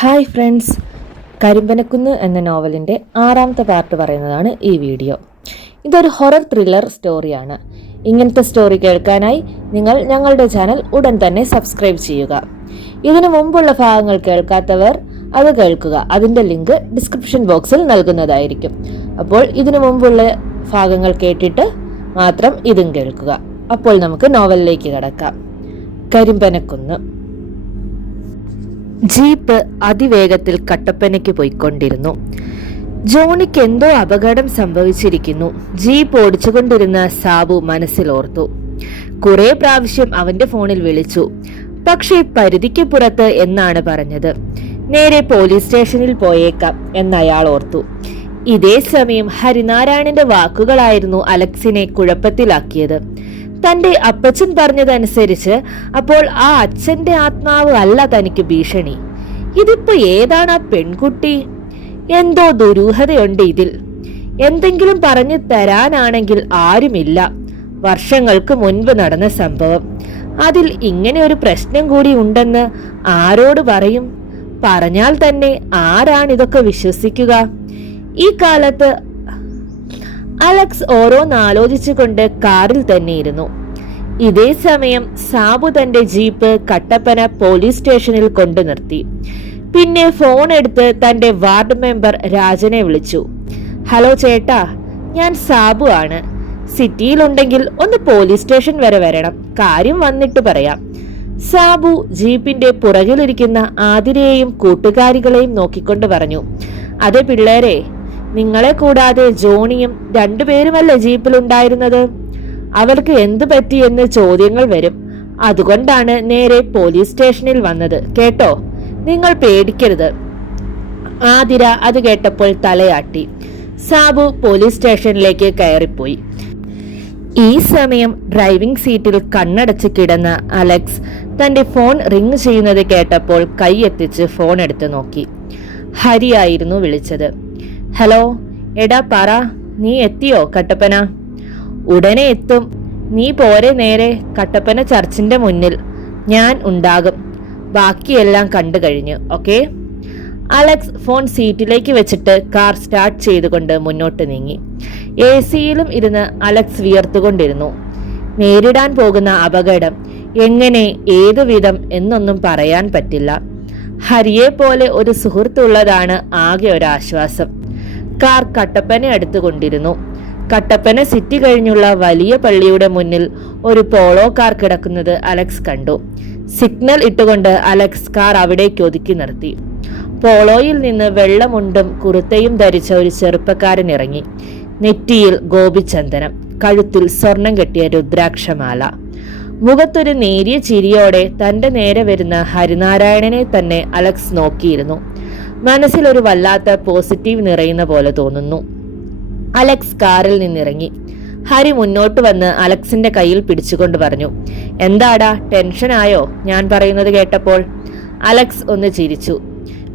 Hi friends. Karimpanakkunnu എന്ന നോവലിന്റെ ആറാമത്തെ പാർട്ട് പറയുന്നതാണ് ഈ വീഡിയോ. ഇതൊരു ഹൊറർ ത്രില്ലർ സ്റ്റോറിയാണ്. ഇങ്ങനത്തെ സ്റ്റോറി കേൾക്കാനായി നിങ്ങൾ ഞങ്ങളുടെ ചാനൽ ഉടൻ തന്നെ സബ്സ്ക്രൈബ് ചെയ്യുക. ഇതിനു മുമ്പുള്ള ഭാഗങ്ങൾ കേൾക്കാത്തവർ അത് കേൾക്കുക. അതിന്റെ ലിങ്ക് ഡിസ്ക്രിപ്ഷൻ ബോക്സിൽ നൽകുന്നതായിരിക്കും. അപ്പോൾ ഇതിനു മുമ്പുള്ള ഭാഗങ്ങൾ കേട്ടിട്ട് മാത്രം ഇതും കേൾക്കുക. അപ്പോൾ നമുക്ക് നോവലിലേക്ക് കടക്കാം. കരിമ്പനക്കുന്ന്. ജീപ്പ് അതിവേഗത്തിൽ കട്ടപ്പനയ്ക്ക് പോയിക്കൊണ്ടിരുന്നു. ജോണിക്ക് എന്തോ അപകടം സംഭവിച്ചിരിക്കുന്നു. ജീപ്പ് ഓടിച്ചുകൊണ്ടിരുന്ന സാബു മനസ്സിലോർത്തു കുറെ പ്രാവശ്യം അവന്റെ ഫോണിൽ വിളിച്ചു. പക്ഷേ പരിധിക്ക് പുറത്ത് എന്നാണ് പറഞ്ഞത്. നേരെ പോലീസ് സ്റ്റേഷനിൽ പോയേക്കാം എന്നയാൾ ഓർത്തു. ഇതേ സമയം ഹരിനാരായണന്റെ വാക്കുകളായിരുന്നു അലക്സിനെ കുഴപ്പത്തിലാക്കിയത്. തന്റെ അപ്പച്ചൻ പറഞ്ഞതനുസരിച്ച് അപ്പോൾ ആ അച്ഛന്റെ ആത്മാവ് അല്ല തനിക്ക് ഭീഷണി. ഇതിപ്പോ ഏതാണ് ആ പെൺകുട്ടി? എന്തോ ദുരൂഹതയുണ്ട് ഇതിൽ. എന്തെങ്കിലും പറഞ്ഞു തരാനാണെങ്കിൽ ആരുമില്ല. വർഷങ്ങൾക്ക് മുൻപ് നടന്ന സംഭവം. അതിൽ ഇങ്ങനെ ഒരു പ്രശ്നം കൂടി ഉണ്ടെന്ന് ആരോട് പറയും? പറഞ്ഞാൽ തന്നെ ആരാണ് ഇതൊക്കെ വിശ്വസിക്കുക? ഈ കാലത്ത് അലക്സ് ഓരോന്നാലോചിച്ചുകൊണ്ട് കാറിൽ തന്നെ ഇരുന്നു ഇതേ സമയം സാബു തന്റെ ജീപ്പ് കട്ടപ്പന പോലീസ് സ്റ്റേഷനിൽ കൊണ്ടു നിർത്തി. പിന്നെ ഫോൺ എടുത്ത് തന്റെ വാർഡ് മെമ്പർ രാജനെ വിളിച്ചു. ഹലോ ചേട്ടാ ഞാൻ സാബു ആണ്. സിറ്റിയിലുണ്ടെങ്കിൽ ഒന്ന് പോലീസ് സ്റ്റേഷൻ വരെ വരണം. കാര്യം വന്നിട്ട് പറയാം. സാബു ജീപ്പിന്റെ പുറകിലിരിക്കുന്ന ആതിരയെയും കൂട്ടുകാരികളെയും നോക്കിക്കൊണ്ട് പറഞ്ഞു. അതെ പിള്ളേരെ നിങ്ങളെ കൂടാതെ ജോണിയും രണ്ടുപേരുമല്ലേ ജീപ്പിലുണ്ടായിരുന്നത്? അവർക്ക് എന്തു പറ്റിയെന്ന് ചോദ്യങ്ങൾ വരും. അതുകൊണ്ടാണ് നേരെ പോലീസ് സ്റ്റേഷനിൽ വന്നത്. കേട്ടോ? നിങ്ങൾ പേടിക്കരുത്. ആതിര അത് കേട്ടപ്പോൾ തലയാട്ടി. സാബു പോലീസ് സ്റ്റേഷനിലേക്ക് കയറിപ്പോയി. ഈ സമയം ഡ്രൈവിംഗ് സീറ്റിൽ കണ്ണടച്ച് കിടന്ന അലക്സ് തന്റെ ഫോൺ റിങ് ചെയ്യുന്നത് കേട്ടപ്പോൾ കൈ എത്തിച്ച് ഫോൺ എടുത്ത് നോക്കി. ഹരിയായിരുന്നു വിളിച്ചത്. ഹലോ എടാ പറ നീ എത്തിയോ കട്ടപ്പന? ഉടനെ എത്തും. നീ പോരെ നേരെ കട്ടപ്പന ചർച്ചിന്റെ മുന്നിൽ. ഞാൻ ഉണ്ടാകും. ബാക്കിയെല്ലാം കണ്ടു കഴിഞ്ഞു ഓക്കെ? അലക്സ് ഫോൺ സീറ്റിലേക്ക് വെച്ചിട്ട് കാർ സ്റ്റാർട്ട് ചെയ്തുകൊണ്ട് മുന്നോട്ട് നീങ്ങി. എ സിയിലും ഇരുന്ന് അലക്സ് വിയർത്തുകൊണ്ടിരുന്നു. നേരിടാൻ പോകുന്ന അപകടം എങ്ങനെ ഏതു വിധം എന്നൊന്നും പറയാൻ പറ്റില്ല. ഹരിയെ പോലെ ഒരു സുഹൃത്തുള്ളതാണ് ആകെ ഒരാശ്വാസം. കാർ കട്ടപ്പന അടുത്തുകൊണ്ടിരുന്നു കട്ടപ്പന സിറ്റി കഴിഞ്ഞുള്ള വലിയ പള്ളിയുടെ മുന്നിൽ ഒരു പോളോ കാർ കിടക്കുന്നത് അലക്സ് കണ്ടു. സിഗ്നൽ ഇട്ടുകൊണ്ട് അലക്സ് കാർ അവിടേക്ക് ഒതുക്കി നിർത്തി. പോളോയിൽ നിന്ന് വെള്ളമുണ്ടും കുറുത്തയും ധരിച്ച ഒരു ചെറുപ്പക്കാരൻ ഇറങ്ങി. നെറ്റിയിൽ ഗോപിചന്ദനം കഴുത്തിൽ സ്വർണം കെട്ടിയ രുദ്രാക്ഷമാല. മുഖത്തൊരു നേരിയ ചിരിയോടെ തന്റെ നേരെ വരുന്ന ഹരിനാരായണനെ തന്നെ അലക്സ് നോക്കിയിരുന്നു. മനസ്സിലൊരു വല്ലാത്ത പോസിറ്റീവ് നിറയുന്ന പോലെ തോന്നുന്നു. അലക്സ് കാറിൽ നിന്നിറങ്ങി. ഹരി മുന്നോട്ട് വന്ന് അലക്സിന്റെ കയ്യിൽ പിടിച്ചുകൊണ്ട് പറഞ്ഞു എന്താടാ ടെൻഷനായോ ഞാൻ പറയുന്നത് കേട്ടപ്പോൾ അലക്സ് ഒന്ന് ചിരിച്ചു.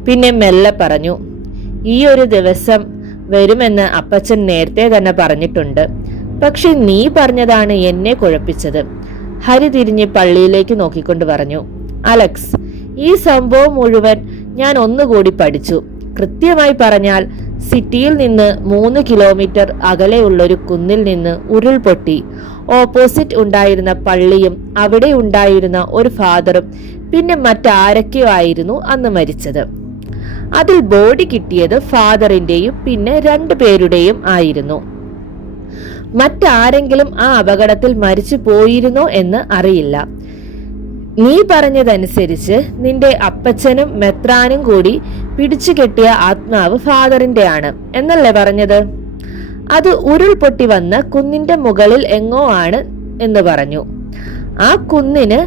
പിന്നെ മെല്ലെ പറഞ്ഞു ഈ ഒരു ദിവസം വരുമെന്ന് അപ്പച്ചൻ നേരത്തെ തന്നെ പറഞ്ഞിട്ടുണ്ട്. പക്ഷെ നീ പറഞ്ഞതാണ് എന്നെ കുഴപ്പിച്ചത്. ഹരി തിരിഞ്ഞ് പള്ളിയിലേക്ക് നോക്കിക്കൊണ്ട് പറഞ്ഞു അലക്സ് ഈ സംഭവം മുഴുവൻ ഞാൻ ഒന്നുകൂടി പഠിച്ചു. കൃത്യമായി പറഞ്ഞാൽ സിറ്റിയിൽ നിന്ന് മൂന്ന് കിലോമീറ്റർ അകലെയുള്ളൊരു കുന്നിൽ നിന്ന് ഉരുൾപൊട്ടി. ഓപ്പോസിറ്റ് ഉണ്ടായിരുന്ന പള്ളിയും അവിടെ ഉണ്ടായിരുന്ന ഒരു ഫാദറും പിന്നെ മറ്റാരൊക്കെയോ ആയിരുന്നു അന്ന് മരിച്ചത്. അതിൽ ബോഡി കിട്ടിയത് ഫാദറിന്റെയും പിന്നെ രണ്ടു പേരുടെയും ആയിരുന്നു. മറ്റാരെങ്കിലും ആ അപകടത്തിൽ മരിച്ചു പോയിരുന്നോ എന്ന് അറിയില്ല. നീ പറഞ്ഞതനുസരിച്ച് നിന്റെ അപ്പച്ചനും മെത്രാനും കൂടി പിടിച്ചു കെട്ടിയ ആത്മാവ് ഫാദറിന്റെ ആണ് എന്നല്ലേ പറഞ്ഞത്? അത് ഉരുൾപൊട്ടി വന്ന കുന്നിന്റെ മുകളിൽ എങ്ങോ ആണ് എന്ന് പറഞ്ഞു. ആ കുന്നിന്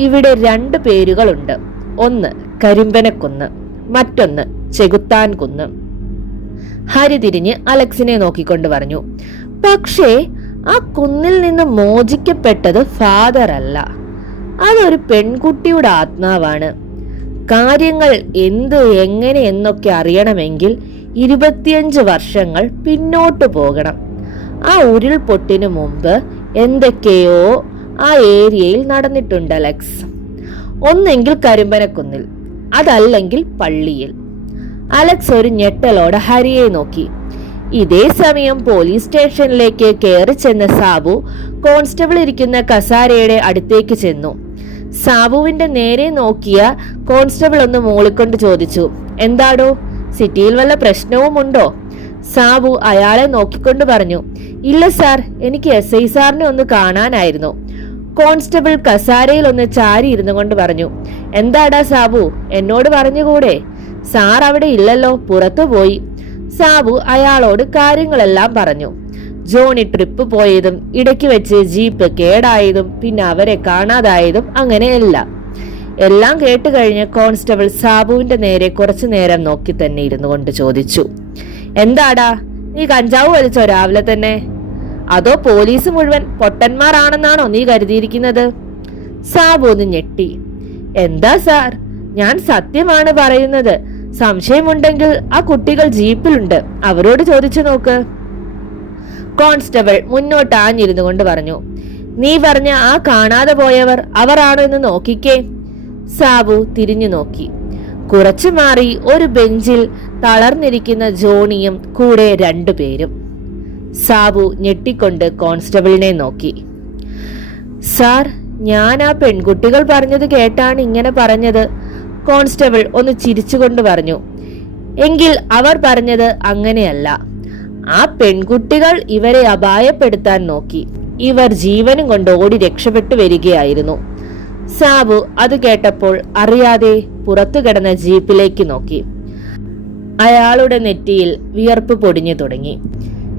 ഇവിടെ രണ്ട് പേരുകളുണ്ട്. ഒന്ന് കരിമ്പനക്കുന്ന് മറ്റൊന്ന് ചെകുത്താൻ കുന്ന് ഹരി തിരിഞ്ഞ് അലക്സിനെ നോക്കിക്കൊണ്ട് പറഞ്ഞു പക്ഷേ ആ കുന്നിൽ നിന്ന് മോചിക്കപ്പെട്ടത് ഫാദർ അല്ല അതൊരു പെൺകുട്ടിയുടെ ആത്മാവാണ്. കാര്യങ്ങൾ എന്ത് എങ്ങനെ എന്നൊക്കെ അറിയണമെങ്കിൽ ഇരുപത്തിയഞ്ച് വർഷങ്ങൾ പിന്നോട്ട് പോകണം. ആ ഉരുൾപൊട്ടിനു മുമ്പ് എന്തൊക്കെയോ ആ ഏരിയയിൽ നടന്നിട്ടുണ്ട് അലക്സ്. ഒന്നെങ്കിൽ കരിമ്പനക്കുന്നിൽ അതല്ലെങ്കിൽ പള്ളിയിൽ. അലക്സ് ഒരു ഞെട്ടലോടെ ഹരിയെ നോക്കി. ഇതേ സമയം പോലീസ് സ്റ്റേഷനിലേക്ക് കയറി ചെന്ന സാബു കോൺസ്റ്റബിൾ ഇരിക്കുന്ന കസാരയുടെ അടുത്തേക്ക് ചെന്നു. സാബുവിന്റെ നേരെ നോക്കിയ കോൺസ്റ്റബിൾ ഒന്ന് മൂളിക്കൊണ്ട് ചോദിച്ചു എന്താടോ? സിറ്റിയിൽ വല്ല പ്രശ്നവും ഉണ്ടോ സാബു അയാളെ നോക്കിക്കൊണ്ട് പറഞ്ഞു ഇല്ല സാർ എനിക്ക് എസ് ഐ സാറിനെ ഒന്ന് കാണാനായിരുന്നു. കോൺസ്റ്റബിൾ കസാരയിൽ ഒന്ന് ചാരി ഇരുന്നു കൊണ്ട് പറഞ്ഞു എന്താടാ സാബു എന്നോട് പറഞ്ഞുകൂടെ? സാർ അവിടെ ഇല്ലല്ലോ പുറത്തു പോയി. സാബു അയാളോട് കാര്യങ്ങളെല്ലാം പറഞ്ഞു. ജോണി ട്രിപ്പ് പോയതും ഇടയ്ക്ക് വെച്ച് ജീപ്പ് കേടായതും പിന്നെ അവരെ കാണാതായതും അങ്ങനെ എല്ലാം. എല്ലാം കേട്ട് കഴിഞ്ഞ് കോൺസ്റ്റബിൾ സാബുവിന്റെ നേരെ കുറച്ചു നേരം നോക്കി തന്നെ ഇരുന്നു കൊണ്ട് ചോദിച്ചു എന്താടാ നീ കഞ്ചാവ് വലിച്ചോ രാവിലെ തന്നെ? അതോ പോലീസ് മുഴുവൻ പൊട്ടന്മാരാണെന്നാണോ നീ കരുതിയിരിക്കുന്നത്? സാബു ഒന്ന് ഞെട്ടി എന്താ സാർ ഞാൻ സത്യമാണ് പറയുന്നത്. സംശയമുണ്ടെങ്കിൽ ആ കുട്ടികൾ ജീപ്പിലുണ്ട് അവരോട് ചോദിച്ചു നോക്ക്. കോൺസ്റ്റബിൾ മുന്നോട്ട് ആഞ്ഞിരുന്നു കൊണ്ട് പറഞ്ഞു നീ പറഞ്ഞ ആ കാണാതെ പോയവർ അവരാണോ എന്ന് നോക്കിക്കേ. സാബു തിരിഞ്ഞു നോക്കി. കുറച്ചു മാറി ഒരു ബെഞ്ചിൽ തളർന്നിരിക്കുന്ന ജോണിയും കൂടെ രണ്ടു പേരും. സാബു ഞെട്ടിക്കൊണ്ട് കോൺസ്റ്റബിളിനെ നോക്കി. സാർ ഞാൻ ആ പെൺകുട്ടികൾ പറഞ്ഞത് കേട്ടാണ് ഇങ്ങനെ പറഞ്ഞത്. കോൺസ്റ്റബിൾ ഒന്ന് ചിരിച്ചുകൊണ്ട് പറഞ്ഞു എങ്കിൽ അവർ പറഞ്ഞത് അങ്ങനെയല്ല. ആ പെൺകുട്ടികൾ ഇവരെ അപായപ്പെടുത്താൻ നോക്കി. ഇവർ ജീവനും കൊണ്ട് ഓടി രക്ഷപ്പെട്ടു വരികയായിരുന്നു. സാബു അത് കേട്ടപ്പോൾ അറിയാതെ പുറത്തു കിടന്ന ജീപ്പിലേക്ക് നോക്കി. അയാളുടെ നെറ്റിയിൽ വിയർപ്പ് പൊടിഞ്ഞു തുടങ്ങി.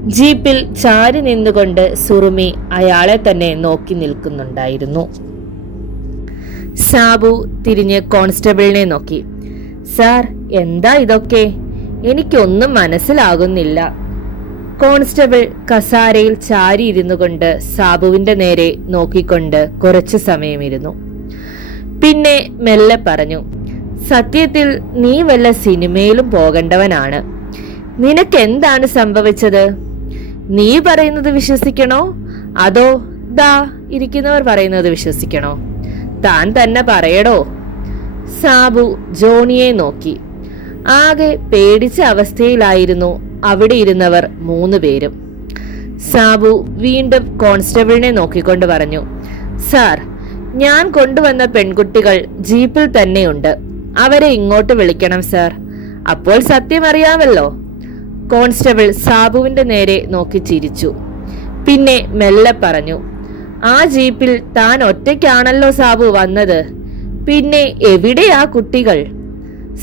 ജീപ്പിൽ ചാരി നിന്നുകൊണ്ട് സുറുമി അയാളെ തന്നെ നോക്കി നിൽക്കുന്നുണ്ടായിരുന്നു. സാബു തിരിഞ്ഞ് കോൺസ്റ്റബിളിനെ നോക്കി. സാർ എന്താ ഇതൊക്കെ? എനിക്കൊന്നും മനസ്സിലാകുന്നില്ല. കോൺസ്റ്റബിൾ കസാരയിൽ ചാരിയിരുന്നു കൊണ്ട് സാബുവിന്റെ നേരെ നോക്കിക്കൊണ്ട് കുറച്ചു സമയമിരുന്നു. പിന്നെ മെല്ലെ പറഞ്ഞു സത്യത്തിൽ നീ വല്ല സിനിമയിലും പോകേണ്ടവനാണ്. നിനക്കെന്താണ് സംഭവിച്ചത്? നീ പറയുന്നത് വിശ്വസിക്കണോ? അതോ ദാ ഇരിക്കുന്നവർ പറയുന്നത് വിശ്വസിക്കണോ? താൻ തന്നെ പറയടോ. സാബു ജോണിയെ നോക്കി. ആകെ പേടിച്ച അവസ്ഥയിലായിരുന്നു അവിടെ ഇരുന്നവർ മൂന്ന് പേരും. സാബു വീണ്ടും കോൺസ്റ്റബിളിനെ നോക്കിക്കൊണ്ട് പറഞ്ഞു സാർ ഞാൻ കൊണ്ടുവന്ന പെൺകുട്ടികൾ ജീപ്പിൽ തന്നെയുണ്ട്. അവരെ ഇങ്ങോട്ട് വിളിക്കണം സാർ. അപ്പോൾ സത്യം അറിയാമല്ലോ കോൺസ്റ്റബിൾ സാബുവിന്റെ നേരെ നോക്കി ചിരിച്ചു. പിന്നെ മെല്ലെ പറഞ്ഞു ആ ജീപ്പിൽ താൻ ഒറ്റയ്ക്കാണല്ലോ സാബു വന്നത്. പിന്നെ എവിടെയാ കുട്ടികൾ?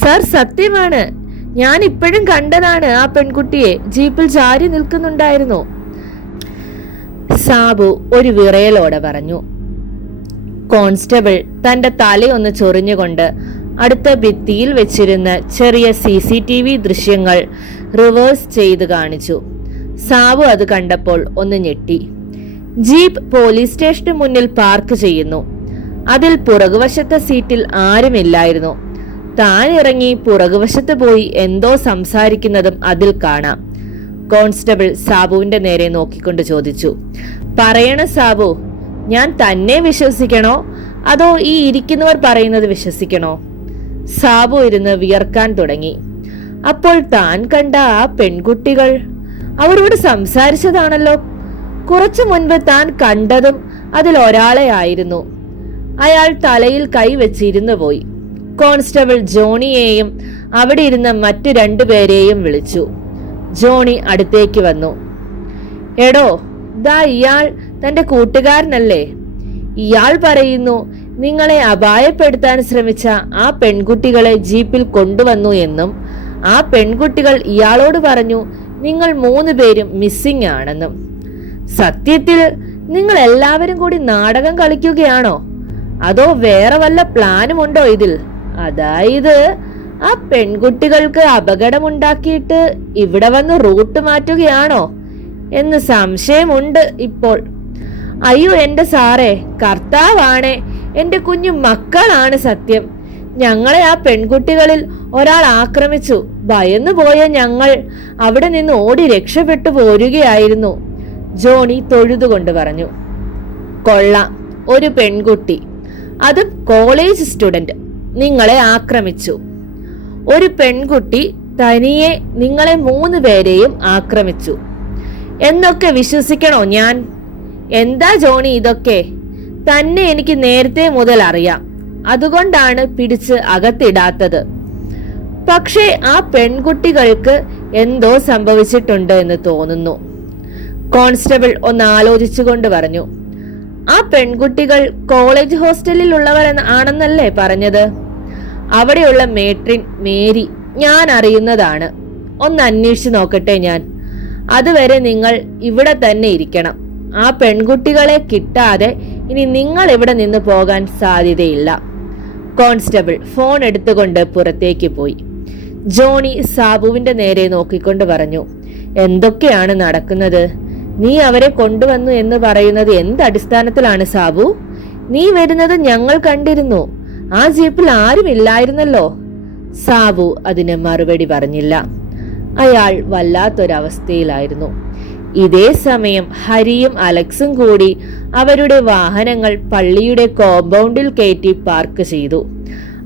സാർ സത്യമാണ്. ഞാൻ ഇപ്പോഴും കണ്ടതാണ് ആ പെൺകുട്ടിയെ. ജീപ്പിൽ ചാരി നിൽക്കുന്നുണ്ടായിരുന്നു. സാബു ഒരു വിറയലോടെ പറഞ്ഞു. കോൺസ്റ്റബിൾ തന്റെ തലയൊന്ന് ചൊറിഞ്ഞുകൊണ്ട് അടുത്ത ഭിത്തിയിൽ വെച്ചിരുന്ന ചെറിയ സി സി ടി വി ദൃശ്യങ്ങൾ റിവേഴ്സ് ചെയ്ത് കാണിച്ചു. സാബു അത് കണ്ടപ്പോൾ ഒന്ന് ഞെട്ടി. ജീപ്പ് പോലീസ് സ്റ്റേഷന് മുന്നിൽ പാർക്ക് ചെയ്യുന്നു. അതിൽ പുറകുവശത്തെ സീറ്റിൽ ആരുമില്ലായിരുന്നു. താൻ ഇറങ്ങി പുറകുവശത്ത് പോയി എന്തോ സംസാരിക്കുന്നതും അതിൽ കാണാം. കോൺസ്റ്റബിൾ സാബുവിന്റെ നേരെ നോക്കിക്കൊണ്ട് ചോദിച്ചു പറയണ സാബു ഞാൻ തന്നെ വിശ്വസിക്കണോ? അതോ ഈ ഇരിക്കുന്നവർ പറയുന്നത് വിശ്വസിക്കണോ? സാബു ഇരുന്ന് വിയർക്കാൻ തുടങ്ങി. അപ്പോൾ താൻ കണ്ട ആ പെൺകുട്ടികൾ അവരോട് സംസാരിച്ചതാണല്ലോ. കുറച്ചു മുൻപ് താൻ കണ്ടതും അതിൽ ഒരാളെ ആയിരുന്നു. അയാൾ തലയിൽ കൈവച്ചിരുന്നു പോയി. കോൺസ്റ്റബിൾ ജോണിയെയും അവിടെ ഇരുന്ന മറ്റു രണ്ടുപേരെയും വിളിച്ചു. ജോണി അടുത്തേക്ക് വന്നു. എടോ ദാ ഇയാൾ തന്റെ കൂട്ടുകാരനല്ലേ? ഇയാൾ പറയുന്നു നിങ്ങളെ അപായപ്പെടുത്താൻ ശ്രമിച്ച ആ പെൺകുട്ടികളെ ജീപ്പിൽ കൊണ്ടുവന്നു എന്നും ആ പെൺകുട്ടികൾ ഇയാളോട് പറഞ്ഞു നിങ്ങൾ മൂന്ന് പേരും മിസ്സിംഗ് ആണെന്നും. സത്യത്തിൽ നിങ്ങൾ എല്ലാവരും കൂടി നാടകം കളിക്കുകയാണോ? അതോ വേറെ വല്ല പ്ലാനുമുണ്ടോ ഇതിൽ? അതായത് ആ പെൺകുട്ടികൾക്ക് അപകടമുണ്ടാക്കിയിട്ട് ഇവിടെ വന്ന് റൂട്ട് മാറ്റുകയാണോ എന്ന് സംശയമുണ്ട് ഇപ്പോൾ. അയ്യോ എന്റെ സാറേ കർത്താവാണേ എന്റെ കുഞ്ഞു മക്കളാണ് സത്യം. ഞങ്ങളെ ആ പെൺകുട്ടികളിൽ ഒരാൾ ആക്രമിച്ചു ഭയന്നു പോയ ഞങ്ങൾ അവിടെ നിന്ന് ഓടി രക്ഷപ്പെട്ടു പോരുകയായിരുന്നു ജോണി തൊഴുതുകൊണ്ട് പറഞ്ഞു. കൊള്ള ഒരു പെൺകുട്ടി. അതും കോളേജ് സ്റ്റുഡന്റ് നിങ്ങളെ ആക്രമിച്ചു. ഒരു പെൺകുട്ടി തനിയെ നിങ്ങളെ മൂന്ന് പേരെയും ആക്രമിച്ചു. എന്നൊക്കെ വിശ്വസിക്കണോ ഞാൻ? എന്താ ജോണി ഇതൊക്കെ? തന്നെ എനിക്ക് നേരത്തെ മുതൽ അറിയാം. അതുകൊണ്ടാണ് പിടിച്ച് അകത്തിടാത്തത്. പക്ഷേ ആ പെൺകുട്ടികൾക്ക് എന്തോ സംഭവിച്ചിട്ടുണ്ട് എന്ന് തോന്നുന്നു. കോൺസ്റ്റബിൾ ഒന്ന് ആലോചിച്ചുകൊണ്ട് പറഞ്ഞു ആ പെൺകുട്ടികൾ കോളേജ് ഹോസ്റ്റലിൽ ഉള്ളവർ ആണെന്നല്ലേ പറഞ്ഞത്? അവിടെയുള്ള മേട്രിൻ മേരി ഞാൻ അറിയുന്നതാണ്. ഒന്ന് അന്വേഷിച്ചു നോക്കട്ടെ ഞാൻ. അതുവരെ നിങ്ങൾ ഇവിടെ തന്നെ ഇരിക്കണം. ആ പെൺകുട്ടികളെ കിട്ടാതെ ഇനി നിങ്ങൾ ഇവിടെ നിന്ന് പോകാൻ സാധ്യതയില്ല. കോൺസ്റ്റബിൾ ഫോൺ എടുത്തുകൊണ്ട് പുറത്തേക്ക് പോയി. ജോണി സാബുവിന്റെ നേരെ നോക്കിക്കൊണ്ട് പറഞ്ഞു എന്തൊക്കെയാണ് നടക്കുന്നത്? നീ അവരെ കൊണ്ടുവന്നു എന്ന് പറയുന്നത് എന്ത് അടിസ്ഥാനത്തിലാണ് സാബു? നീ വരുന്നത് ഞങ്ങൾ കണ്ടിരുന്നു. ആ ജീപ്പിൽ ആരുമില്ലായിരുന്നല്ലോ. സാബു അതിന് മറുപടി പറഞ്ഞില്ല. അയാൾ വല്ലാത്തൊരവസ്ഥയിലായിരുന്നു. ഇതേ സമയം ഹരിയും അലക്സും കൂടി അവരുടെ വാഹനങ്ങൾ പള്ളിയുടെ കോമ്പൗണ്ടിൽ കയറ്റി പാർക്ക് ചെയ്തു.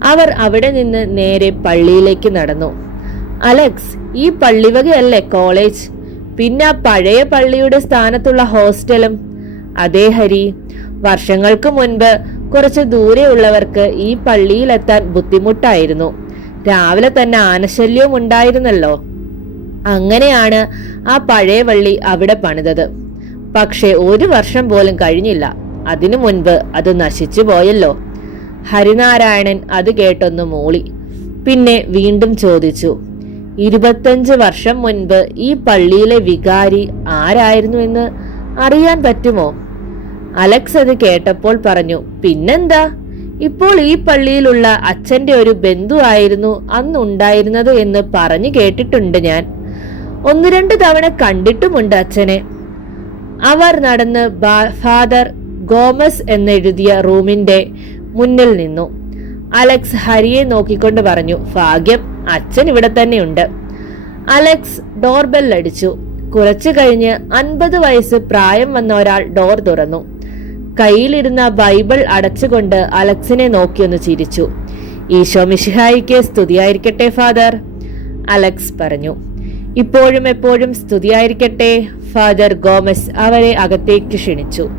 അവർ അവിടെ നിന്ന് നേരെ പള്ളിയിലേക്ക് നടന്നു. അലക്സ് ഈ പള്ളിവകയല്ലേ കോളേജ്? പിന്നെ പഴയ പള്ളിയുടെ സ്ഥാനത്തുള്ള ഹോസ്റ്റലും? അതേ ഹരി വർഷങ്ങൾക്ക് മുൻപ് കുറച്ച് ദൂരെയുള്ളവർക്ക് ഈ പള്ളിയിലെത്താൻ ബുദ്ധിമുട്ടായിരുന്നു. രാവിലെ തന്നെ ആനശല്യവും ഉണ്ടായിരുന്നല്ലോ. അങ്ങനെയാണ് ആ പഴയ പള്ളി അവിടെ പണിതത്. പക്ഷെ ഒരു വർഷം പോലും കഴിഞ്ഞില്ല. അതിനു മുൻപ് അത് നശിച്ചു പോയല്ലോ. ഹരിനാരായണൻ അത് കേട്ടൊന്ന് മൂളി. പിന്നെ വീണ്ടും ചോദിച്ചു ഇരുപത്തഞ്ച് വർഷം മുൻപ് ഈ പള്ളിയിലെ വികാരി ആരായിരുന്നു എന്ന് അറിയാൻ പറ്റുമോ? അലക്സ് അത് കേട്ടപ്പോൾ പറഞ്ഞു പിന്നെന്താ? ഇപ്പോൾ ഈ പള്ളിയിലുള്ള അച്ഛന്റെ ഒരു ബന്ധു ആയിരുന്നു അന്നുണ്ടായിരുന്നത് എന്ന് പറഞ്ഞു കേട്ടിട്ടുണ്ട് ഞാൻ. ഒന്ന് രണ്ട് തവണ കണ്ടിട്ടുമുണ്ട് അച്ഛനെ. അവർ നടന്ന് ഫാദർ ഗോമസ് എന്നെഴുതിയ റൂമിന്റെ മുന്നിൽ നിന്നു. അലക്സ് ഹരിയെ നോക്കിക്കൊണ്ട് പറഞ്ഞു ഭാഗ്യം അച്ഛൻ ഇവിടെ തന്നെയുണ്ട്. അലക്സ് ഡോർബെല്ലടിച്ചു. കുറച്ചു കഴിഞ്ഞ് അൻപത് വയസ്സ് പ്രായം വന്ന ഒരാൾ ഡോർ തുറന്നു. കയ്യിലിരുന്ന ബൈബിൾ അടച്ചുകൊണ്ട് അലക്സിനെ നോക്കിയൊന്ന് ചിരിച്ചു. ഈശോ മിഷിഹായിക്ക് സ്തുതിയായിരിക്കട്ടെ ഫാദർ. അലക്സ് പറഞ്ഞു ഇപ്പോഴും എപ്പോഴും സ്തുതിയായിരിക്കട്ടെ ഫാദർ ഗോമസ് അവരെ അകത്തേക്ക് ക്ഷണിച്ചു.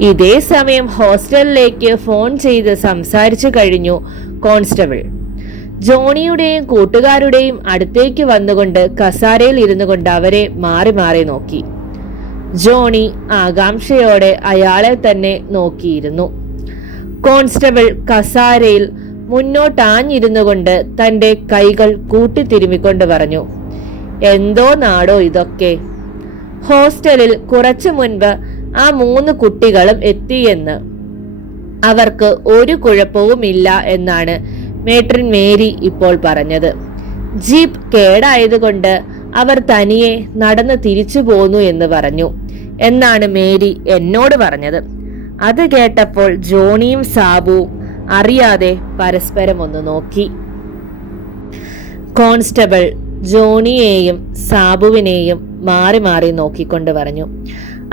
ഇതേ സമയം ഹോസ്റ്റലിലേക്ക് ഫോൺ ചെയ്ത് സംസാരിച്ചു കഴിഞ്ഞു കോൺസ്റ്റബിൾ. ജോണിയുടെയും കൂട്ടുകാരുടെയും അടുത്തേക്ക് വന്നുകൊണ്ട് കസാരയിൽ ഇരുന്നു കൊണ്ട് അവരെ മാറി മാറി നോക്കി. ജോണി ആകാംക്ഷയോടെ അയാളെ തന്നെ നോക്കിയിരുന്നു. കോൺസ്റ്റബിൾ കസാരയിൽ മുന്നോട്ടാഞ്ഞിരുന്നു കൊണ്ട് തന്റെ കൈകൾ കൂട്ടിത്തിരുമിക്കൊണ്ട് പറഞ്ഞു എന്തോ നാടോ ഇതൊക്കെ? ഹോസ്റ്റലിൽ കുറച്ചു മുൻപ് ആ മൂന്ന് കുട്ടികളും എത്തിയെന്ന് അവർക്ക് ഒരു കുഴപ്പവുമില്ല എന്നാണ് മേട്രിൻ മേരി ഇപ്പോൾ പറഞ്ഞത്. ജീപ്പ് കേടായതുകൊണ്ട് അവർ തനിയെ നടന്ന് തിരിച്ചു പോന്നു എന്ന് പറഞ്ഞു. എന്നാണ് മേരി എന്നോട് പറഞ്ഞത്. അത് കേട്ടപ്പോൾ ജോണിയും സാബു അറിയാതെ പരസ്പരം ഒന്ന് നോക്കി. കോൺസ്റ്റബിൾ ജോണിയെയും സാബുവിനെയും മാറി മാറി നോക്കിക്കൊണ്ട് പറഞ്ഞു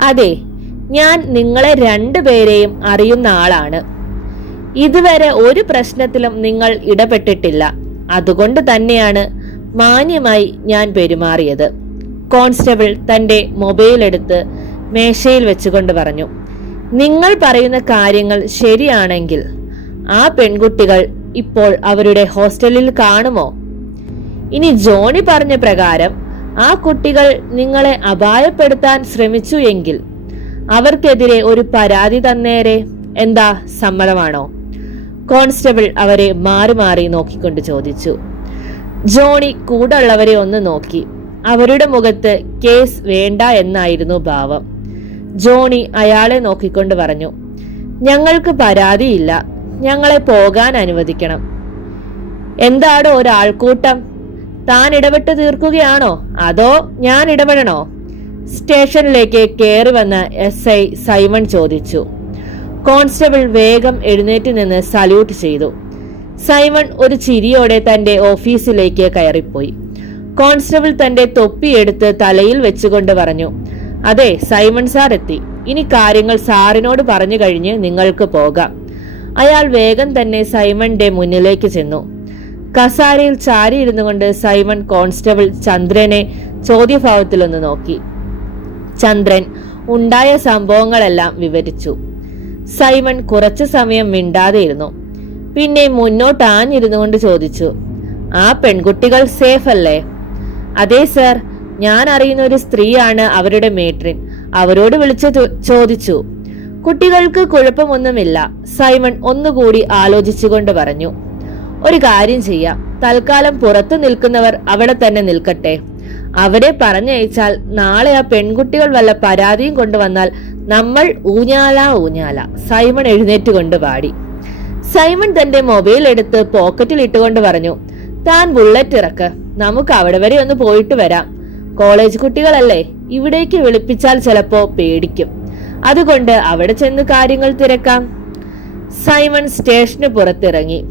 അതെ ഞാൻ നിങ്ങളെ രണ്ടുപേരെയും അറിയുന്ന ആളാണ്. ഇതുവരെ ഒരു പ്രശ്നത്തിലും നിങ്ങൾ ഇടപെട്ടിട്ടില്ല. അതുകൊണ്ട് തന്നെയാണ് മാന്യമായി ഞാൻ പെരുമാറിയത്. കോൺസ്റ്റബിൾ തന്റെ മൊബൈൽ എടുത്ത് മേശയിൽ വെച്ചുകൊണ്ട് പറഞ്ഞു നിങ്ങൾ പറയുന്ന കാര്യങ്ങൾ ശരിയാണെങ്കിൽ ആ പെൺകുട്ടികൾ ഇപ്പോൾ അവരുടെ ഹോസ്റ്റലിൽ കാണുമോ? ഇനി ജോണി പറഞ്ഞ പ്രകാരം ആ കുട്ടികൾ നിങ്ങളെ അപായപ്പെടുത്താൻ ശ്രമിച്ചു എങ്കിൽ അവർക്കെതിരെ ഒരു പരാതി തന്നേരെ. എന്താ സമ്മതമാണോ? കോൺസ്റ്റബിൾ അവരെ മാറി മാറി നോക്കിക്കൊണ്ട് ചോദിച്ചു. ജോണി കൂടുള്ളവരെ ഒന്ന് നോക്കി. അവരുടെ മുഖത്ത് കേസ് വേണ്ട എന്നായിരുന്നു ഭാവം. ജോണി അയാളെ നോക്കിക്കൊണ്ട് പറഞ്ഞു ഞങ്ങൾക്ക് പരാതിയില്ല. ഞങ്ങളെ പോകാൻ അനുവദിക്കണം. എന്താണ് ഒരാൾക്കൂട്ടം? താൻ ഇടപെട്ട് തീർക്കുകയാണോ? അതോ ഞാൻ ഇടപെടണോ? സ്റ്റേഷനിലേക്ക് കയറി വന്ന എസ് ഐ സൈമൺ ചോദിച്ചു. കോൺസ്റ്റബിൾ വേഗം എഴുന്നേറ്റ് നിന്ന് സല്യൂട്ട് ചെയ്തു. സൈമൺ ഒരു ചിരിയോടെ തന്റെ ഓഫീസിലേക്ക് കയറിപ്പോയി. കോൺസ്റ്റബിൾ തന്റെ തൊപ്പിയെടുത്ത് തലയിൽ വെച്ചുകൊണ്ട് പറഞ്ഞു അതെ സൈമൺ സാർ എത്തി. ഇനി കാര്യങ്ങൾ സാറിനോട് പറഞ്ഞു കഴിഞ്ഞ് നിങ്ങൾക്ക് പോകാം. അയാൾ വേഗം തന്നെ സൈമന്റെ മുന്നിലേക്ക് ചെന്നു. കസാരയിൽ ചാരിയിരുന്നു കൊണ്ട് സൈമൺ കോൺസ്റ്റബിൾ ചന്ദ്രനെ ചോദ്യഭാവത്തിലൊന്ന് നോക്കി. ചന്ദ്രൻ ഉണ്ടായ സംഭവങ്ങളെല്ലാം വിവരിച്ചു. സൈമൺ കുറച്ചു സമയം മിണ്ടാതെ ഇരുന്നു പിന്നെ മുന്നോട്ട് ആഞ്ഞിരുന്നു കൊണ്ട് ചോദിച്ചു ആ പെൺകുട്ടികൾ സേഫ് അല്ലേ അതെ സർ. ഞാൻ അറിയുന്ന ഒരു സ്ത്രീയാണ് അവരുടെ മേട്രിൻ. അവരോട് വിളിച്ചു ചോദിച്ചു. കുട്ടികൾക്ക് കുഴപ്പമൊന്നുമില്ല. സൈമൺ ഒന്നുകൂടി ആലോചിച്ചുകൊണ്ട് പറഞ്ഞു. ഒരു കാര്യം ചെയ്യാം. തൽക്കാലം പുറത്തു നിൽക്കുന്നവർ അവിടെ തന്നെ നിൽക്കട്ടെ. അവരെ പറഞ്ഞയച്ചാൽ നാളെ ആ പെൺകുട്ടികൾ വല്ല പരാതിയും കൊണ്ടുവന്നാൽ നമ്മൾ ഊഞ്ഞാല ഊഞ്ഞാല. സൈമൺ എഴുന്നേറ്റ് കൊണ്ട് പാടി. സൈമൺ തന്റെ മൊബൈൽ എടുത്ത് പോക്കറ്റിൽ ഇട്ടുകൊണ്ട് പറഞ്ഞു താൻ ബുള്ളറ്റ് ഇറക്ക്. നമുക്ക് അവിടെ വരെ ഒന്ന് പോയിട്ട് വരാം. കോളേജ് കുട്ടികളല്ലേ? ഇവിടേക്ക് വിളിപ്പിച്ചാൽ ചിലപ്പോ പേടിക്കും. അതുകൊണ്ട് അവിടെ ചെന്ന് കാര്യങ്ങൾ തിരക്കാം. സൈമൺ സ്റ്റേഷന് പുറത്തിറങ്ങി.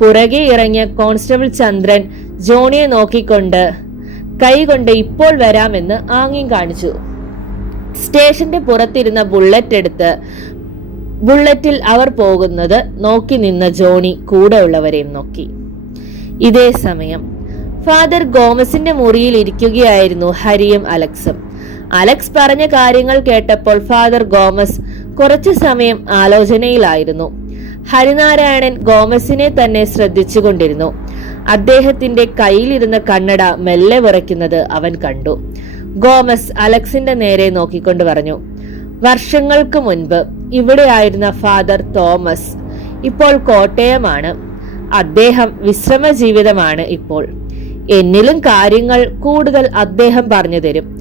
പുറകെ ഇറങ്ങിയ കോൺസ്റ്റബിൾ ചന്ദ്രൻ ജോണിയെ നോക്കിക്കൊണ്ട് കൈകൊണ്ട് ഇപ്പോൾ വരാമെന്ന് ആംഗ്യം കാണിച്ചു. സ്റ്റേഷന്റെ പുറത്തിരുന്ന ബുള്ളറ്റ് എടുത്ത് ബുള്ളറ്റിൽ അവർ പോകുന്നത് നോക്കി നിന്ന ജോണി കൂടെയുള്ളവരെയും നോക്കി. ഇതേ സമയം ഫാദർ ഗോമസിന്റെ മുറിയിൽ ഇരിക്കുകയായിരുന്നു ഹരിയും അലക്സും. അലക്സ് പറഞ്ഞ കാര്യങ്ങൾ കേട്ടപ്പോൾ ഫാദർ ഗോമസ് കുറച്ചു സമയം ആലോചനയിലായിരുന്നു. ഹരിനാരായണൻ ഗോമസിനെ തന്നെ ശ്രദ്ധിച്ചുകൊണ്ടിരുന്നു. അദ്ദേഹത്തിന്റെ കയ്യിലിരുന്ന കണ്ണട മെല്ലെ വിറയ്ക്കുന്നത് അവൻ കണ്ടു. ഗോമസ് അലക്സിന്റെ നേരെ നോക്കിക്കൊണ്ട് പറഞ്ഞു വർഷങ്ങൾക്ക് മുൻപ് ഇവിടെയായിരുന്ന ഫാദർ തോമസ് ഇപ്പോൾ കോട്ടയമാണ്. അദ്ദേഹം വിശ്രമ ജീവിതമാണ് ഇപ്പോൾ. എന്നിലും കാര്യങ്ങൾ കൂടുതൽ അദ്ദേഹം പറഞ്ഞു തരും.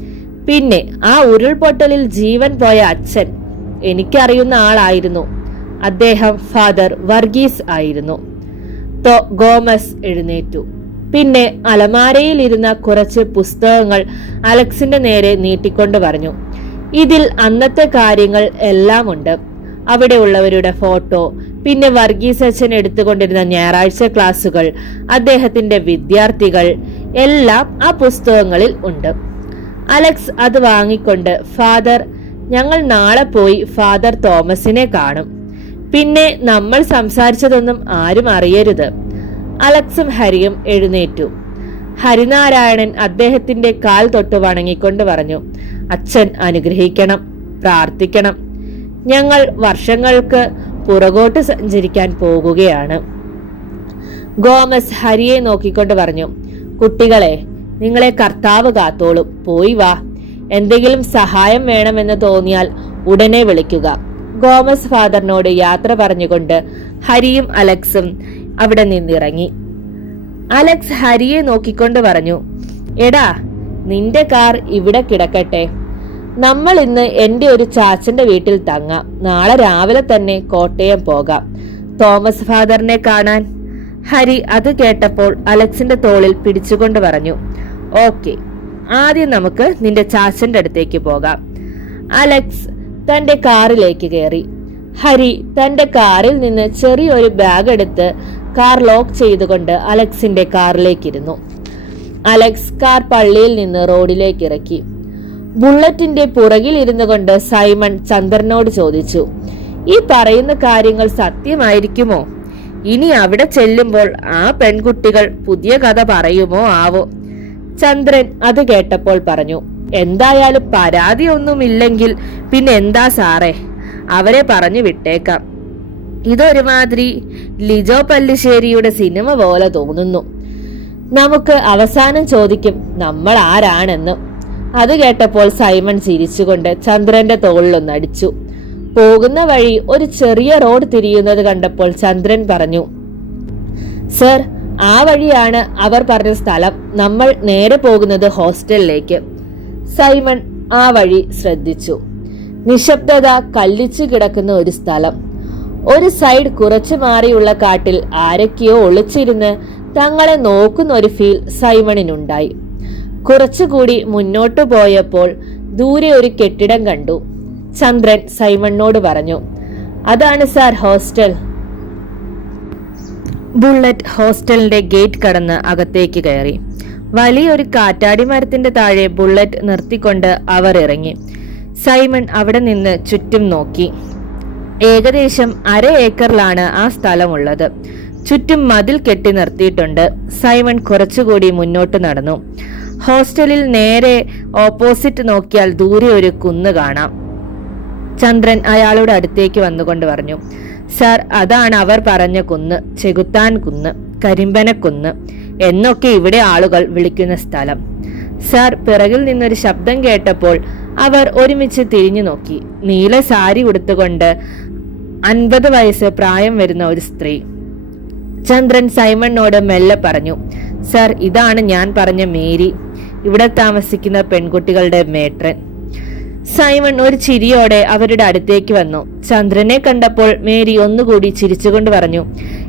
പിന്നെ ആ ഉരുൾപൊട്ടലിൽ ജീവൻ പോയ അച്ഛൻ എനിക്കറിയുന്ന ആളായിരുന്നു. അദ്ദേഹം ഫാദർ വർഗീസ് ആയിരുന്നു. തോ- ഗോമസ് എഴുന്നേറ്റു. പിന്നെ അലമാരയിൽ ഇരുന്ന കുറച്ച് പുസ്തകങ്ങൾ അലക്സിന്റെ നേരെ നീട്ടിക്കൊണ്ട് പറഞ്ഞു. ഇതിൽ അന്നത്തെ കാര്യങ്ങൾ എല്ലാം ഉണ്ട് അവിടെ ഉള്ളവരുടെ ഫോട്ടോ പിന്നെ വർഗീസ് അച്ഛൻ എടുത്തുകൊണ്ടിരുന്ന ഞായറാഴ്ച ക്ലാസുകൾ അദ്ദേഹത്തിന്റെ വിദ്യാർത്ഥികൾ എല്ലാം ആ പുസ്തകങ്ങളിൽ ഉണ്ട്. അലക്സ് അത് വാങ്ങിക്കൊണ്ട് ഫാദർ ഞങ്ങൾ നാളെ പോയി ഫാദർ തോമസിനെ കാണും. പിന്നെ നമ്മൾ സംസാരിച്ചതൊന്നും ആരും അറിയരുത്. അലക്സും ഹരിയും എഴുന്നേറ്റു. ഹരിനാരായണൻ അദ്ദേഹത്തിന്റെ കാൽ തൊട്ട് വണങ്ങിക്കൊണ്ട് പറഞ്ഞു അച്ഛൻ അനുഗ്രഹിക്കണം പ്രാർത്ഥിക്കണം. ഞങ്ങൾ വർഷങ്ങൾക്ക് പുറകോട്ട് സഞ്ചരിക്കാൻ പോകുകയാണ്. ഗോമസ് ഹരിയെ നോക്കിക്കൊണ്ട് പറഞ്ഞു കുട്ടികളെ നിങ്ങളെ കർത്താവ് കാത്തോളും. പോയി വാ. എന്തെങ്കിലും സഹായം വേണമെന്ന് തോന്നിയാൽ ഉടനെ വിളിക്കുക. ഗോമസ് ഫാദറിനോട് യാത്ര പറഞ്ഞുകൊണ്ട് ഹരിയും അലക്സും അവിടെ നിന്നിറങ്ങി. അലക്സ് ഹരിയെ നോക്കിക്കൊണ്ട് പറഞ്ഞു എടാ നിന്റെ കാർ ഇവിടെ കിടക്കട്ടെ. നമ്മൾ ഇന്ന് എന്റെ ഒരു ചാച്ചന്റെ വീട്ടിൽ തങ്ങാം. നാളെ രാവിലെ തന്നെ കോട്ടയം പോകാം. തോമസ് ഫാദറിനെ കാണാൻ. ഹരി അത് കേട്ടപ്പോൾ അലക്സിന്റെ തോളിൽ പിടിച്ചുകൊണ്ട് പറഞ്ഞു ഓക്കെ ആദ്യം നമുക്ക് നിന്റെ ചാച്ചന്റെ അടുത്തേക്ക് പോകാം. അലക്സ് തന്റെ കാറിലേക്ക് കയറി. ഹരി തന്റെ കാറിൽ നിന്ന് ചെറിയൊരു ബാഗ് എടുത്ത് കാർ ലോക്ക് ചെയ്തുകൊണ്ട് അലക്സിന്റെ കാറിലേക്കിരുന്നു. അലക്സ് കാർ പള്ളിയിൽ നിന്ന് റോഡിലേക്ക് ഇറക്കി. ബുള്ളറ്റിന്റെ പുറകിൽ ഇരുന്നു കൊണ്ട് സൈമൺ ചന്ദ്രനോട് ചോദിച്ചു ഈ പറയുന്ന കാര്യങ്ങൾ സത്യമായിരിക്കുമോ? ഇനി അവിടെ ചെല്ലുമ്പോൾ ആ പെൺകുട്ടികൾ പുതിയ കഥ പറയുമോ ആവോ? ചന്ദ്രൻ അത് കേട്ടപ്പോൾ പറഞ്ഞു എന്തായാലും പരാതി ഒന്നുമില്ലെങ്കിൽ പിന്നെ എന്താ സാറേ? അവരെ പറഞ്ഞു വിട്ടേക്കാം. ഇതൊരുമാതിരി ലിജോ പല്ലിശ്ശേരിയുടെ സിനിമ പോലെ തോന്നുന്നു. നമുക്ക് അവസാനം ചോദിക്കും നമ്മൾ ആരാണെന്ന്? അത് കേട്ടപ്പോൾ സൈമൺ ചിരിച്ചുകൊണ്ട് ചന്ദ്രന്റെ തോളിലൊന്നടിച്ചു പോകുന്ന വഴി ഒരു ചെറിയ റോഡ് തിരിയുന്നത് കണ്ടപ്പോൾ ചന്ദ്രൻ പറഞ്ഞു സർ ആ വഴിയാണ് അവർ പറഞ്ഞ സ്ഥലം. നമ്മൾ നേരെ പോകുന്നത് ഹോസ്റ്റലിലേക്ക്. സൈമൺ ആ വഴി ശ്രദ്ധിച്ചു. നിശബ്ദത കല്ലിച്ചു കിടക്കുന്ന ഒരു സ്ഥലം. ഒരു സൈഡ് കുറച്ചു മാറിയുള്ള കാട്ടിൽ ആരൊക്കെയോ ഒളിച്ചിരുന്ന് തങ്ങളെ നോക്കുന്ന ഒരു ഫീൽ സൈമണിനുണ്ടായി. കുറച്ചുകൂടി മുന്നോട്ടു പോയപ്പോൾ ദൂരെ ഒരു കെട്ടിടം കണ്ടു. ചന്ദ്രൻ സൈമണ്ണോട് പറഞ്ഞു അതാണ് സാർ ഹോസ്റ്റൽ. ബുള്ളറ്റ് ഹോസ്റ്റലിന്റെ ഗേറ്റ് കടന്ന് അകത്തേക്ക് കയറി. വലിയൊരു കാറ്റാടി മരത്തിന്റെ താഴെ ബുള്ളറ്റ് നിർത്തിക്കൊണ്ട് അവർ ഇറങ്ങി. സൈമൺ അവിടെ നിന്ന് ചുറ്റും നോക്കി. ഏകദേശം അര ഏക്കറിലാണ് ആ സ്ഥലമുള്ളത്. ചുറ്റും മതിൽ കെട്ടി നിർത്തിയിട്ടുണ്ട്. സൈമൺ കുറച്ചുകൂടി മുന്നോട്ട് നടന്നു. ഹോസ്റ്റലിൽ നേരെ ഓപ്പോസിറ്റ് നോക്കിയാൽ ദൂരെ ഒരു കുന്ന് കാണാം. ചന്ദ്രൻ അയാളുടെ അടുത്തേക്ക് വന്നുകൊണ്ട് പറഞ്ഞു സർ അതാണ് അവർ പറഞ്ഞ കുന്ന് ചെകുത്താൻ കുന്ന് കരിമ്പനക്കുന്ന് എന്നൊക്കെ ഇവിടെ ആളുകൾ വിളിക്കുന്ന സ്ഥലം. സർ പിറകിൽ നിന്നൊരു ശബ്ദം കേട്ടപ്പോൾ അവർ ഒരുമിച്ച് തിരിഞ്ഞു നോക്കി. നീല സാരി ഉടുത്തുകൊണ്ട് അൻപത് വയസ്സ് പ്രായം വരുന്ന ഒരു സ്ത്രീ. ചന്ദ്രൻ സൈമണിനോട് മെല്ലെ പറഞ്ഞു സർ ഇതാണ് ഞാൻ പറഞ്ഞ മേരി. ഇവിടെ താമസിക്കുന്ന പെൺകുട്ടികളുടെ മേട്രൻ സൈമൺ ഒരു ചിരിയോടെ അവരുടെ അടുത്തേക്ക് വന്നു. ചന്ദ്രനെ കണ്ടപ്പോൾ മേരി ഒന്നുകൂടി ചിരിച്ചുകൊണ്ട് പറഞ്ഞു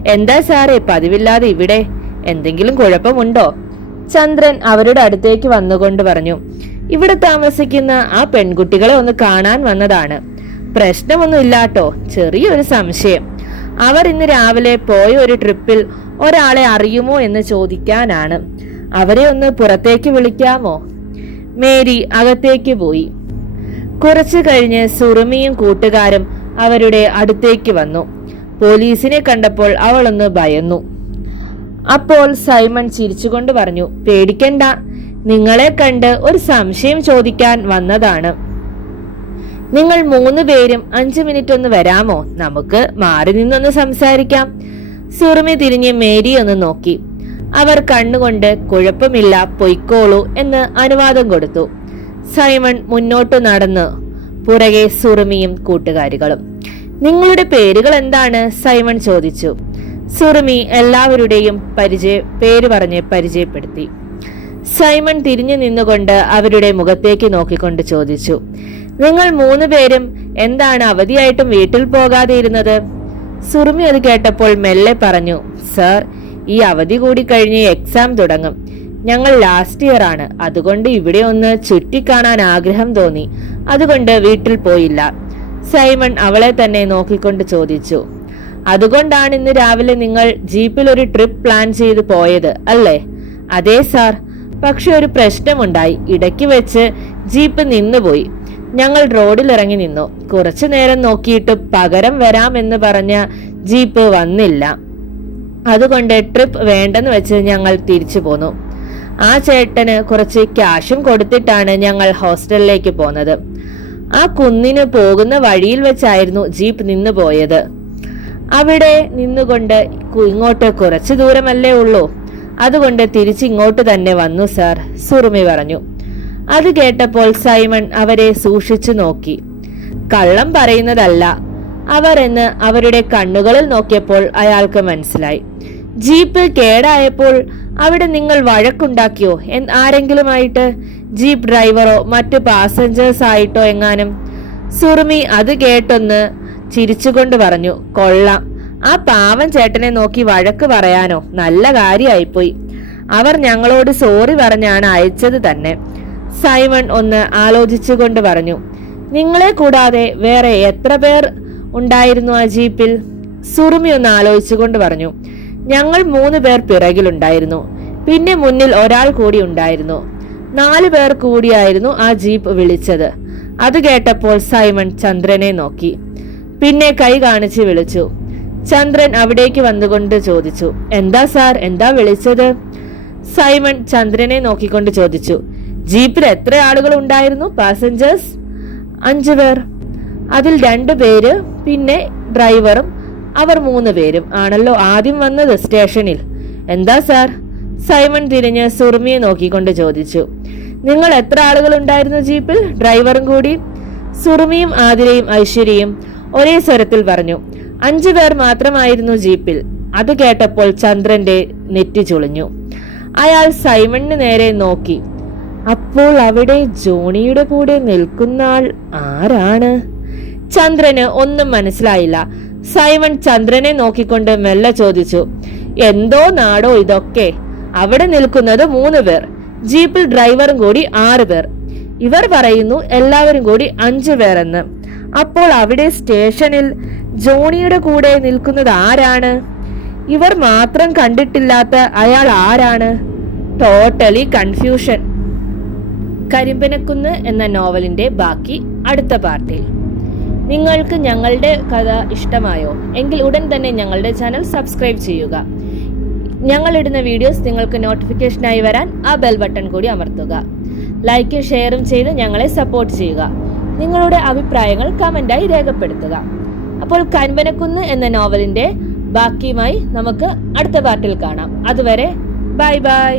എന്താ സാറേ പതിവില്ലാതെ ഇവിടെ? എന്തെങ്കിലും കുഴപ്പമുണ്ടോ? ചന്ദ്രൻ അവരുടെ അടുത്തേക്ക് വന്നുകൊണ്ട് പറഞ്ഞു ഇവിടെ താമസിക്കുന്ന ആ പെൺകുട്ടികളെ ഒന്ന് കാണാൻ വന്നതാണ്. പ്രശ്നമൊന്നും ഇല്ലാട്ടോ ചെറിയൊരു സംശയം. അവർ ഇന്ന് രാവിലെ പോയ ഒരു ട്രിപ്പിൽ ഒരാളെ അറിയുമോ എന്ന് ചോദിക്കാനാണ്. അവരെ ഒന്ന് പുറത്തേക്ക് വിളിക്കാമോ? മേരി അകത്തേക്ക് പോയി. കുറച്ചു കഴിഞ്ഞ് സുറുമിയും കൂട്ടുകാരും അവരുടെ അടുത്തേക്ക് വന്നു. പോലീസിനെ കണ്ടപ്പോൾ അവളൊന്ന് ഭയന്നു. അപ്പോൾ സൈമൺ ചിരിച്ചുകൊണ്ട് പറഞ്ഞു പേടിക്കണ്ട. നിങ്ങളെ കണ്ട് ഒരു സംശയം ചോദിക്കാൻ വന്നതാണ്. നിങ്ങൾ മൂന്ന് പേരും അഞ്ചു മിനിറ്റ് ഒന്ന് വരാമോ? നമുക്ക് മാറി നിന്നൊന്ന് സംസാരിക്കാം. സുറുമി തിരിഞ്ഞ് മേരി ഒന്ന് നോക്കി. അവർ കണ്ണുകൊണ്ട് കുഴപ്പമില്ല പൊയ്ക്കോളൂ എന്ന് അനുവാദം കൊടുത്തു. സൈമൺ മുന്നോട്ടു നടന്ന് പുറകെ സുറുമിയും കൂട്ടുകാരികളും. നിങ്ങളുടെ പേരുകൾ എന്താണ്? സൈമൺ ചോദിച്ചു. സുറുമി എല്ലാവരുടെയും പരിചയ പേര് പറഞ്ഞ് പരിചയപ്പെടുത്തി. സൈമൺ തിരിഞ്ഞു നിന്നുകൊണ്ട് അവരുടെ മുഖത്തേക്ക് നോക്കിക്കൊണ്ട് ചോദിച്ചു. നിങ്ങൾ മൂന്ന് പേരും എന്താണ് അവധിയായിട്ടും വീട്ടിൽ പോകാതെ ഇരുന്നത് സുറുമി അത് കേട്ടപ്പോൾ മെല്ലെ പറഞ്ഞു സർ ഈ അവധി കൂടി കഴിഞ്ഞ് എക്സാം തുടങ്ങും. ഞങ്ങൾ ലാസ്റ്റ് ഇയർ ആണ്. അതുകൊണ്ട് ഇവിടെ ഒന്ന് ചുറ്റിക്കാണാൻ ആഗ്രഹം തോന്നി. അതുകൊണ്ട് വീട്ടിൽ പോയില്ല. സൈമൺ അവളെ തന്നെ നോക്കിക്കൊണ്ട് ചോദിച്ചു അതുകൊണ്ടാണ് ഇന്ന് രാവിലെ നിങ്ങൾ ജീപ്പിൽ ഒരു ട്രിപ്പ് പ്ലാൻ ചെയ്ത് പോയത് അല്ലേ? അതെ സാർ പക്ഷെ ഒരു പ്രശ്നമുണ്ടായി. ഇടയ്ക്ക് വെച്ച് ജീപ്പ് നിന്നുപോയി. ഞങ്ങൾ റോഡിൽ ഇറങ്ങി നിന്നു. കുറച്ചു നേരം നോക്കിയിട്ട് പകരം വരാമെന്ന് പറഞ്ഞ ജീപ്പ് വന്നില്ല. അതുകൊണ്ട് ട്രിപ്പ് വേണ്ടെന്ന് വെച്ച് ഞങ്ങൾ തിരിച്ചു പോന്നു. ആ ചേട്ടന് കുറച്ച് ക്യാഷും കൊടുത്തിട്ടാണ് ഞങ്ങൾ ഹോസ്റ്റലിലേക്ക് പോന്നത്. ആ കുന്നിന് പോകുന്ന വഴിയിൽ വെച്ചായിരുന്നു ജീപ്പ് നിന്നു പോയത്. അവിടെ നിന്നുകൊണ്ട് ഇങ്ങോട്ട് കുറച്ച് ദൂരമല്ലേ ഉള്ളൂ. അതുകൊണ്ട് തിരിച്ചിങ്ങോട്ട് തന്നെ വന്നു സാർ സുറുമി പറഞ്ഞു. അത് കേട്ടപ്പോൾ സൈമൺ അവരെ സൂക്ഷിച്ചു നോക്കി. കള്ളം പറയുന്നതല്ല അവർ എന്ന് അവരുടെ കണ്ണുകളിൽ നോക്കിയപ്പോൾ അയാൾക്ക് മനസ്സിലായി. ജീപ്പ് കേടായപ്പോൾ അവിടെ നിങ്ങൾ വഴക്കുണ്ടാക്കിയോ എന്ന് ആരെങ്കിലുമായിട്ട്? ജീപ്പ് ഡ്രൈവറോ മറ്റു പാസഞ്ചേഴ്സ് ആയിട്ടോ എങ്ങാനും? സുറുമി അത് കേട്ടൊന്ന് ചിരിച്ചുകൊണ്ട് പറഞ്ഞു കൊള്ളാം. ആ പാവം ചേട്ടനെ നോക്കി വഴക്ക് പറയാനോ? നല്ല കാര്യമായിപ്പോയി അവർ ഞങ്ങളോട് സോറി പറഞ്ഞാണ് അയച്ചത് തന്നെ. സൈമൺ ഒന്ന് ആലോചിച്ചുകൊണ്ട് പറഞ്ഞു നിങ്ങളെ കൂടാതെ വേറെ എത്ര പേർ ഉണ്ടായിരുന്നു ആ ജീപ്പിൽ? സുറുമി ഒന്ന് ആലോചിച്ചുകൊണ്ട് പറഞ്ഞു ഞങ്ങൾ മൂന്ന് പേർ പിറകിലുണ്ടായിരുന്നു പിന്നെ മുന്നിൽ ഒരാൾ കൂടി ഉണ്ടായിരുന്നു. നാലു പേർ കൂടിയായിരുന്നു ആ ജീപ്പ് വിളിച്ചത്. അത് കേട്ടപ്പോൾ സൈമൺ ചന്ദ്രനെ നോക്കി പിന്നെ കൈ കാണിച്ച് വിളിച്ചു. ചന്ദ്രൻ അവിടേക്ക് വന്നുകൊണ്ട് ചോദിച്ചു എന്താ സാർ എന്താ വിളിച്ചത്? സൈമൺ ചന്ദ്രനെ നോക്കിക്കൊണ്ട് ചോദിച്ചു ജീപ്പിൽ എത്ര ആളുകൾ ഉണ്ടായിരുന്നു? പാസഞ്ചേഴ്സ് അഞ്ചു പേർ. അതിൽ രണ്ടു പേര് പിന്നെ ഡ്രൈവറും അവർ മൂന്ന് പേരും ആണല്ലോ ആദ്യം വന്നത് സ്റ്റേഷനിൽ. എന്താ സാർ? സൈമൺ തിരിഞ്ഞ് സുർമിയെ നോക്കിക്കൊണ്ട് ചോദിച്ചു. നിങ്ങൾ എത്ര ആളുകൾ ഉണ്ടായിരുന്നു ജീപ്പിൽ? ഡ്രൈവറും കൂടി? സുർമിയും ആതിരയും ഐശ്വര്യയും ഒരേ സ്വരത്തിൽ പറഞ്ഞു. അഞ്ചു പേർ മാത്രമായിരുന്നു ജീപ്പിൽ. അത് കേട്ടപ്പോൾ ചന്ദ്രന്റെ നെറ്റി ചുളിഞ്ഞു. അയാൾ സൈമണിന് നേരെ നോക്കി. അപ്പോൾ അവിടെ ജോണിയുടെ കൂടെ നിൽക്കുന്ന ആൾ ആരാണ്? ചന്ദ്രന് ഒന്നും മനസ്സിലായില്ല. സൈമൺ ചന്ദ്രനെ നോക്കിക്കൊണ്ട് മെല്ലെ ചോദിച്ചു എന്തോ നാടോ ഇതൊക്കെ? അവിടെ നിൽക്കുന്നത് മൂന്ന് പേർ ജീപ്പിൽ ഡ്രൈവറും കൂടി ആറ് പേർ. ഇവർ പറയുന്നു എല്ലാവരും കൂടി അഞ്ചു പേരെന്ന്. അപ്പോൾ അവിടെ സ്റ്റേഷനിൽ ജോണിയുടെ കൂടെ നിൽക്കുന്നത് ആരാണ്? ഇവർ മാത്രം കണ്ടിട്ടില്ലാത്ത അയാൾ ആരാണ്? ടോട്ടലി കൺഫ്യൂഷൻ കരിമ്പനക്കുന്ന് എന്ന നോവലിന്റെ ബാക്കി അടുത്ത പാർട്ടിൽ. നിങ്ങൾക്ക് ഞങ്ങളുടെ കഥ ഇഷ്ടമായോ? എങ്കിൽ ഉടൻ തന്നെ ഞങ്ങളുടെ ചാനൽ സബ്സ്ക്രൈബ് ചെയ്യുക. ഞങ്ങളിടുന്ന വീഡിയോസ് നിങ്ങൾക്ക് നോട്ടിഫിക്കേഷനായി വരാൻ ആ ബെൽ ബട്ടൺ കൂടി അമർത്തുക. ലൈക്കും ഷെയറും ചെയ്ത് ഞങ്ങളെ സപ്പോർട്ട് ചെയ്യുക. നിങ്ങളുടെ അഭിപ്രായങ്ങൾ കമന്റായി രേഖപ്പെടുത്തുക. അപ്പോൾ കൻവനക്കുന്ന് എന്ന നോവലിന്റെ ബാക്കിയുമായി നമുക്ക് അടുത്ത പാർട്ടിൽ കാണാം. അതുവരെ ബൈ ബൈ.